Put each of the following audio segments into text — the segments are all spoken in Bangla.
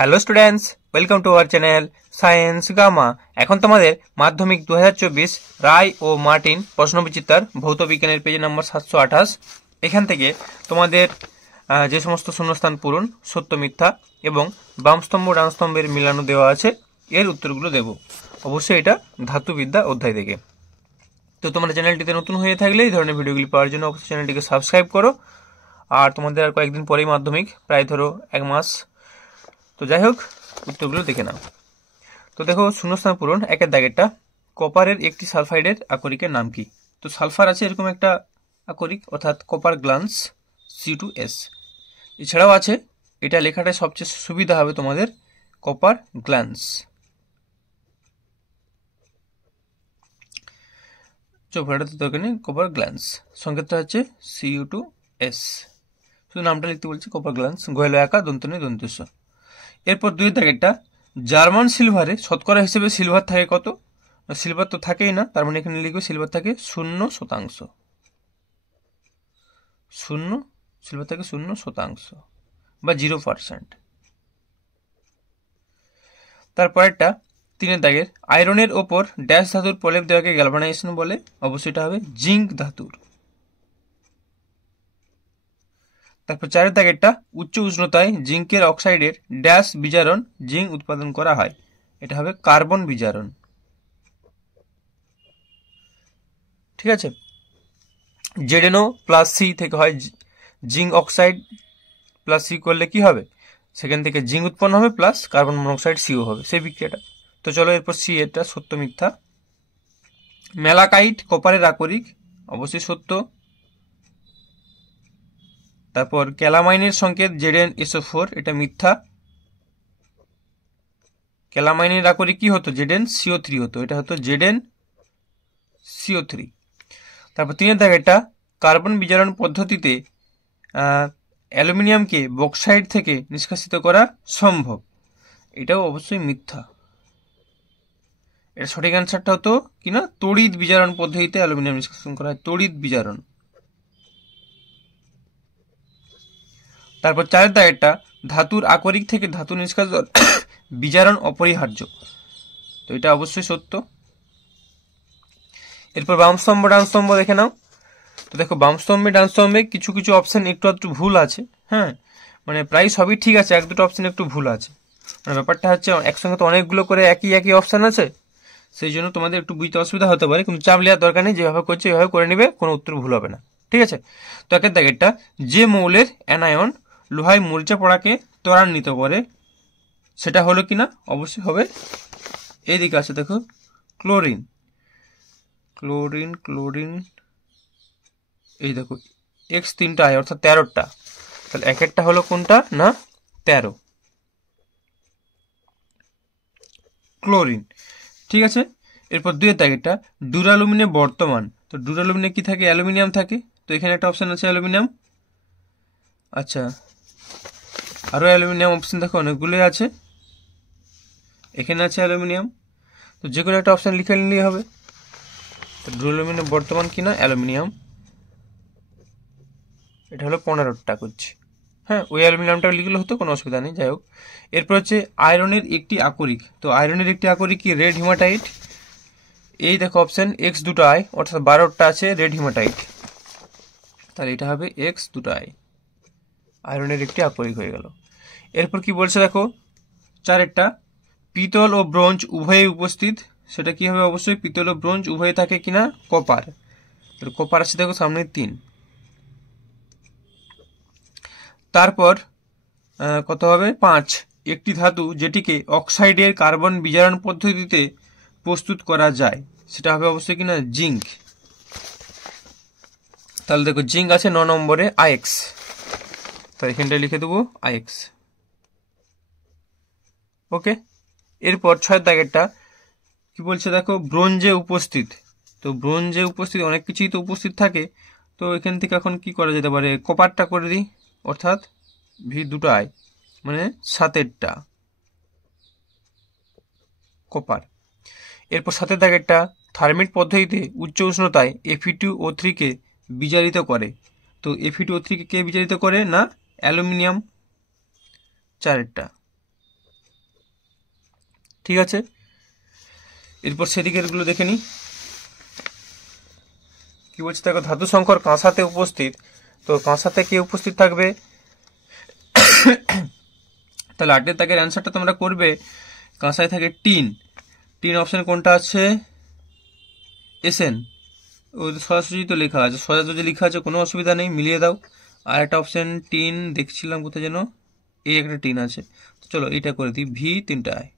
Hello students, welcome to our channel science gamma. এখন তোমাদের মাধ্যমিক 2024 রায় ও মার্টিন প্রশ্নবিচিত্রার ভৌত বিজ্ঞানের পেজ নম্বর 728। এখান থেকে তোমাদের যে সমস্ত শূন্যস্থান পূরণ, সত্য মিথ্যা এবং বামস্তম্ভ ডানস্তম্ভের মিলানো দেওয়া আছে, এর উত্তরগুলো দেব। অবশ্যই এটা ধাতুবিদ্যা অধ্যায় থেকে। তো তোমরা চ্যানেলটিতে নতুন হয়ে থাকলে এই ধরনের ভিডিওগুলি পাওয়ার জন্য অবশ্যই চ্যানেলটিকে সাবস্ক্রাইব করো। আর তোমাদের আর কয়েকদিন পরেই মাধ্যমিক, প্রায় ধরো 1 মাস। তো যাই হোক, উত্তরগুলো দেখে নাও। তো দেখো, শূন্যস্থান পূরণ, একের দাগেরটা, কপারের একটি সালফাইডের আকরিকের নাম কি? তো সালফার আছে এরকম একটা আকরিক, অর্থাৎ কপার গ্লান্স C2S। এছাড়াও আছে, এটা লেখাটা সবচেয়ে সুবিধা হবে তোমাদের, কপার গ্লান্স। চোখটাতে দরকার নেই, কপার গ্লান্স, সংকেতটা হচ্ছে Cu2S। শুধু নামটা লিখতে বলছি, কপার গ্লান্স, গয়েল একা দন্তনে দন্তস্ব। এরপর 2 দাগেরটা, জার্মান সিলভারে শতকরা হিসেবে সিলভার থাকে কত? সিলভার তো থাকেই না, তার মানে এখানে লিখবে সিলভার থাকে 0%। সিলভার থাকে 0% বা 0%। তারপরেরটা 3 দাগের, আয়রনের ওপর ড্যাশ ধাতুর প্রলেপ দেওয়াকে গ্যালভানাইজেশন বলে। অবশ্যই এটা হবে জিঙ্ক ধাতুর। তারপর 4 দাগেরটা, উচ্চ উষ্ণতায় জিঙ্কের অক্সাইডের ড্যাশ বিজারণ জিঙ্ক উৎপাদন করা হয়। এটা হবে কার্বন বিজারণ। ঠিক আছে, ZnO প্লাস সি থেকে হয় জিঙ্ক অক্সাইড, প্লাস সি করলে কি হবে? সেখান থেকে জিঙ্ক উৎপন্ন হবে প্লাস কার্বন মনোক্সাইড সিও হবে, সেই বিক্রিয়াটা। তো চলো এরপর সি, এটা সত্য মিথ্যা। ম্যালাকাইট কপারের আকরিক, অবশ্যই সত্য। তারপর ক্যালামাইনের সংকেত ZnSO4, এটা মিথ্যা। ক্যালামাইনের আকরিক কি হতো? ZnCO3 হতো, এটা হতো ZnCO3। তারপর 3 দাগেরটা, কার্বন বিজারণ পদ্ধতিতে অ্যালুমিনিয়ামকে বক্সাইড থেকে নিষ্কাশিত করা সম্ভব। এটাও অবশ্যই মিথ্যা। এটা সঠিক অ্যান্সারটা হতো কিনা, তড়িৎ বিজারণ পদ্ধতিতে অ্যালুমিনিয়াম নিষ্কাশন করা হয়, তড়িৎ বিজারণ। তারপর 4 দাগেরটা, ধাতুর আকরিক থেকে ধাতু নিষ্কাশন বিজারণ অপরিহার্য। তো এটা অবশ্যই সত্য। এরপর বামস্তম্ভ ডানস্তম্ভ দেখে নাও। তো দেখো, বামস্তম্ভে ডানস্তম্ভে কিছু কিছু অপশন একটু একটু ভুল আছে। হ্যাঁ, মানে প্রায় সবই ঠিক আছে, 1-2টা অপশন একটু ভুল আছে। মানে ব্যাপারটা হচ্ছে একসঙ্গে তো অনেকগুলো করে একই অপশন আছে, সেই জন্য তোমাদের একটু বুঝতে অসুবিধা হতে পারে, কিন্তু চাপ নেওয়ার দরকার নেই, যেভাবে করছে এভাবে করে নিবে, কোনো উত্তর ভুল হবে না। ঠিক আছে, তো একের দাগেরটা, যে মৌলের অ্যানায়ন লোহায় মরিচা পড়াকে ত্বরান্বিত করে, সেটা হলো কিনা? অবশ্যই হবে, এইদিকে আছে দেখো, ক্লোরিন। ক্লোরিন ক্লোরিন এই দেখো, X3I অর্থাৎ 13টা। তাহলে একটা হলো কোনটা? না, 13 ক্লোরিন। ঠিক আছে, এরপর 2 দাগেরটা, ডুরালুমিনে বর্তমান। তো ডুরালুমিনে কি থাকে? অ্যালুমিনিয়াম থাকে। তো এখানে একটা অপশন আছে অ্যালুমিনিয়াম। আচ্ছা, আরও অ্যালুমিনিয়াম অপশন দেখো অনেকগুলোই আছে, এখানে আছে অ্যালুমিনিয়াম। তো যে কোনো একটা অপশন লিখে নিলেই হবে। তো ডুরালুমিনে বর্তমান কিনা? অ্যালুমিনিয়াম। এটা হলো 15টা করছি। হ্যাঁ, ওই অ্যালুমিনিয়ামটা লিখলে হতো, কোনো অসুবিধা নেই। যাই হোক, এরপর হচ্ছে আয়রনের একটি আকরিক। তো আয়রনের একটি আকরিক কি? Red haematite. এই দেখো অপশন X2I, অর্থাৎ 12টা আছে রেড হিমাটাইট। তাহলে এটা হবে X2I, আয়রনের একটি আকরিক হয়ে গেল। এরপর কি বলছে দেখো, 4 পিতল ও ব্রোঞ্জ উভয়ে উপস্থিত, সেটা কি হবে? অবশ্যই পিতল ও ব্রোঞ্জ উভয়ে থাকে কিনা? কপার। তাহলে কপার আছে দেখো সামনে 3। তারপর কত হবে? 5, একটি ধাতু যেটিকে অক্সাইডের কার্বন বিজারণ পদ্ধতিতে প্রস্তুত করা যায়, সেটা হবে অবশ্যই কিনা? জিঙ্ক। তাহলে দেখো, জিঙ্ক আছে 9 নম্বরে IX, তো এখানটা লিখে দেবো IX। ওকে, এরপর 6 দাগেরটা কি বলছে দেখো, ব্রোঞ্জে উপস্থিত। তো ব্রোঞ্জে উপস্থিত অনেক কিছুই তো উপস্থিত থাকে, তো এখান থেকে এখন কি করা যেতে পারে? কপারটা করে দিই, অর্থাৎ V2I, মানে 7টা কপার। এরপর 7 দাগেরটা, থার্মিট পদ্ধতিতে উচ্চ উষ্ণতায় Fe2O3 কে বিজারিত করে। তো Fe2O3 কে বিজারিত করে? না, অ্যালুমিনিয়াম। 4টা। ঠিক আছে, এরপর সেদিকেরগুলো দেখে নিই। কি বলছে দেখো, ধাতু সংকর কাঁসাতে উপস্থিত। তো কাঁসাতে কে উপস্থিত থাকবে? তাহলে 8 দাগের অ্যান্সারটা তোমরা করবে, কাঁসায় থাকে টিন। টিন অপশন কোনটা আছে? এসএন। ওই সরাসরি তো লেখা আছে, সোজাসুজি লেখা আছে, কোনো অসুবিধা নেই, মিলিয়ে দাও। আর একটা অপশন টিন দেখছিলাম কোথায় যেন, এই একটা টিন আছে, তো চলো এইটা করে দিই, ভি 3টায়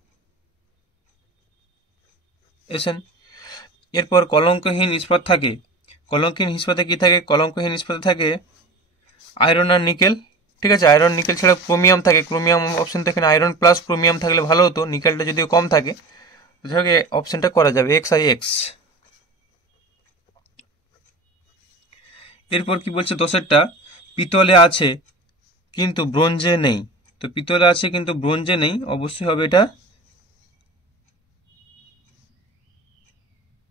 এসএন। এরপর কলঙ্কহীন ইস্পাত থাকে। কলঙ্কহীন ইস্পাতে কি থাকে? কলঙ্কহীন ইস্পাতে থাকে আয়রন আর নিকেল। ঠিক আছে, আয়রন নিকেল ছাড়া ক্রোমিয়াম থাকে। ক্রোমিয়াম অপশন থেকে আয়রন প্লাস ক্রোমিয়াম থাকলে ভালো হতো, নিকেলটা যদিও কম থাকে। যাই হোক অপশনটা করা যাবে, XIX। এরপর কি বলছে 10এরটা, পিতলে আছে কিন্তু ব্রোঞ্জে নেই। তো পিতলে আছে কিন্তু ব্রোঞ্জে নেই, অবশ্যই হবে এটা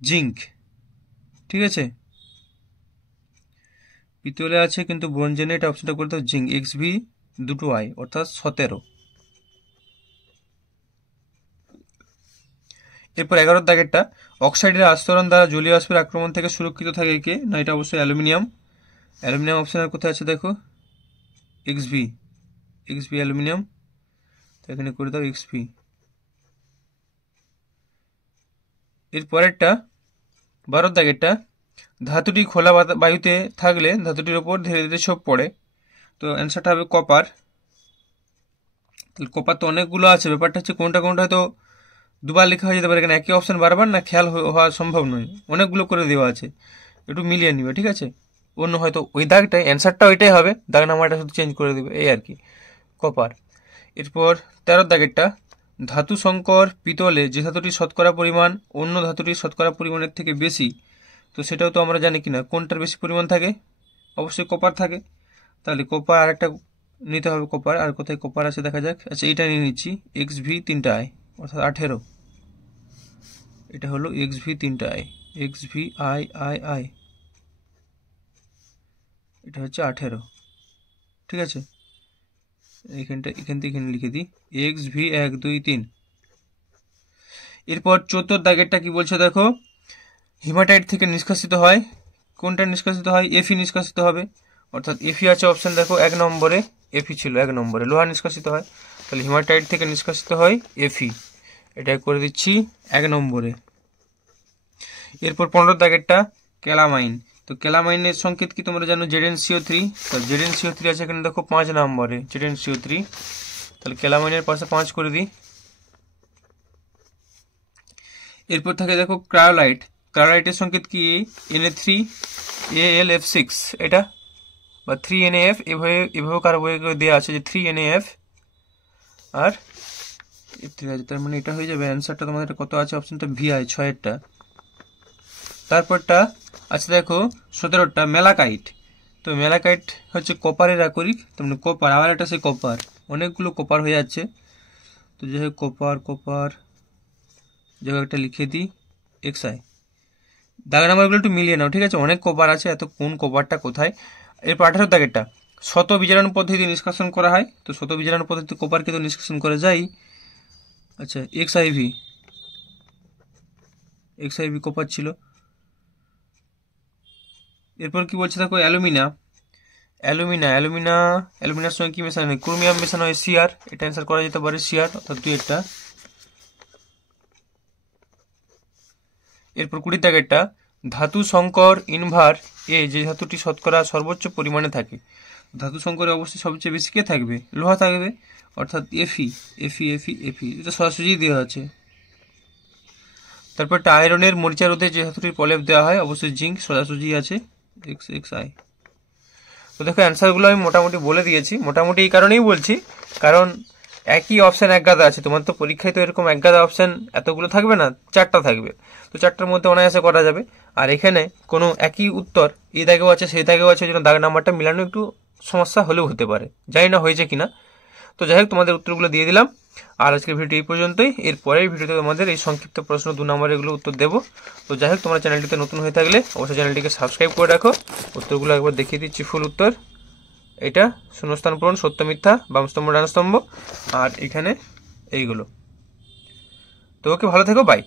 জিঙ্ক। ঠিক আছে, পিতলে আছে কিন্তু ব্রোঞ্জে নেই, এটা অপশনটা করতে হবে জিঙ্ক, XV 2I অর্থাৎ 17। এরপর 11 দাগেরটা, অক্সাইডের আস্তরণ দ্বারা জলীয় বাষ্পের আক্রমণ থেকে সুরক্ষিত থাকে কে? না, এটা অবশ্যই অ্যালুমিনিয়াম। অ্যালুমিনিয়াম অপশন কোথায় আছে দেখো, XV অ্যালুমিনিয়াম, তো এখানে করে দাও XV। এর পরেরটা 12 দাগেরটা, ধাতুটি খোলা বায়ুতে থাকলে ধাতুটির ওপর ধীরে ধীরে ছোপ পড়ে। তো অ্যান্সারটা হবে কপার। তাহলে কপার তো অনেকগুলো আছে, ব্যাপারটা হচ্ছে কোনটা কোনটা হয়তো দুবার লেখা হয়ে যেতে পারে, এখানে একই অপশন বারবার না খেয়াল হওয়া সম্ভব নয়, অনেকগুলো করে দেওয়া আছে, একটু মিলিয়ে নিবে। ঠিক আছে, অন্য হয়তো ওই দাগটাই অ্যান্সারটা ওইটাই হবে, দাগ নাম্বারটা শুধু চেঞ্জ করে দিবে, এই আর কি, কপার। এরপর 13 দাগেরটা, ধাতু সংকর পিতলে যে ধাতুটির শতকরা পরিমাণ অন্য ধাতুটির শতকরা পরিমাণের থেকে বেশি, তো সেটাও তো আমরা জানি কিনা কোনটার বেশি পরিমাণ থাকে, অবশ্যই কপার থাকে। তাহলে কপার আরেকটা নিতে হবে, কপার আর কোথায় কপার আছে দেখা যাক। আচ্ছা, এইটা নিয়ে নিচ্ছি, XV 3টায় অর্থাৎ 18। এটা হলো XV 3টায়, XVIII, এটা হচ্ছে 18। ঠিক আছে, এখান থেকে এখানে লিখে দিই XV 1 2 3। এরপর 14 দাগেরটা কি বলছে দেখো, হিমাটাইট থেকে নিষ্কাশিত হয়, কোনটা নিষ্কাশিত হয়? Fe নিষ্কাশিত হবে, অর্থাৎ Fe আছে অপশন দেখো 1 নম্বরে, Fe ছিল 1 নম্বরে, লোহা নিষ্কাশিত হয়, তাহলে হিমাটাইট থেকে নিষ্কাশিত হয় Fe, এটা করে দিচ্ছি 1 নম্বরে। এরপর 15 দাগেরটা, ক্যালামাইন। তো ক্যালামাইনের সংকেত কি তোমরা জানো? ZnCO3। তো ZnCO3 আছে এখানে দেখো 5 নম্বরে, ZnCO3, তাহলে ক্যালামাইনের পাশে 5 করে দিই। এরপর থাকে দেখো ক্রায়োলাইট। ক্রায়োলাইটের সংকেত কি? Na3Al F6, এটা বা 3NAF, এভাবে কারো বই দেওয়া আছে যে 3NAF আর তার মানে এটা হয়ে যাবে অ্যান্সারটা তোমাদের কত আছে, অপশনটা VI 6এরটা। তারপরটা আচ্ছা দেখো 17টা, মেলাকাইট। তো মেলাকাইট হচ্ছে কপারের আকরিক, তার মানে কপার, আবার একটা সে কপার, অনেকগুলো কপার হয়ে যাচ্ছে, তো যাই হোক কপার জায়গা একটা লিখে দিই XI। দাগ নাম্বারগুলো একটু মিলিয়ে নাও, ঠিক আছে, অনেক কপার আছে, এত কোন কপারটা কোথায়। এরপর 18 দাগেরটা, শত বিজারণ পদ্ধতি নিষ্কাশন করা হয়। তো শত বিজারণ পদ্ধতি কপারকে তো নিষ্কাশন করা যায়। আচ্ছা, XIV কপার ছিল। এরপর কি বলছে দেখো, অ্যালুমিনার সঙ্গে কি মেশানো হয়? ক্রোমিয়াম মেশানো হয়, Cr, এটা অ্যান্সার করা যেতে পারে Cr, অর্থাৎ 2 এরপর 20 দাগেরটা, ধাতু সংকর ইনভার এ যে ধাতুটি শতকরা সর্বোচ্চ পরিমাণে থাকে, ধাতু সংকরে অবশ্যই সবচেয়ে বেশি কে থাকবে? লোহা থাকবে, অর্থাৎ Fe, এটা সরাসরি দেওয়া আছে। তারপর একটা আয়রনের মরিচা রোধে যে ধাতুটির প্রলেপ দেওয়া হয়, অবশ্যই জিঙ্ক, সোজাসুজি আছে XI। তো দেখো অ্যান্সারগুলো আমি মোটামুটি বলে দিয়েছি, মোটামুটি এই কারণেই বলছি কারণ একই অপশান এক গাদা আছে, তোমার তো পরীক্ষায় তো এরকম এক গাদা অপশান এতগুলো থাকবে না, 4টা থাকবে, তো 4টার মধ্যে অনায়াসে করা যাবে। আর এখানে কোনো একই উত্তর এই দাগেও আছে সেই দাগেও আছে, যেন দাগ নাম্বারটা মিলানো একটু সমস্যা হলেও হতে পারে, জানি না হয়েছে কিনা। তো যাই হোক তোমাদের উত্তরগুলো দিয়ে দিলাম, আর আজকের ভিডিওটি এই পর্যন্তই। এর পরের ভিডিওতে তোমাদের এই সংক্ষিপ্ত প্রশ্ন 2 নম্বরের এগুলো উত্তর দেবো। তো যাই হোক তোমরা চ্যানেলটিতে নতুন হয়ে থাকলে অবশ্যই চ্যানেলটিকে সাবস্ক্রাইব করে রাখো। উত্তরগুলো একবার দেখিয়ে দিচ্ছি, ফুল উত্তর এটা শূন্যস্থান পূরণ, সত্য মিথ্যা, বাম স্তম্ভ ডান স্তম্ভ, আর এখানে এইগুলো। তো ওকে, ভালো থেকো, বাই।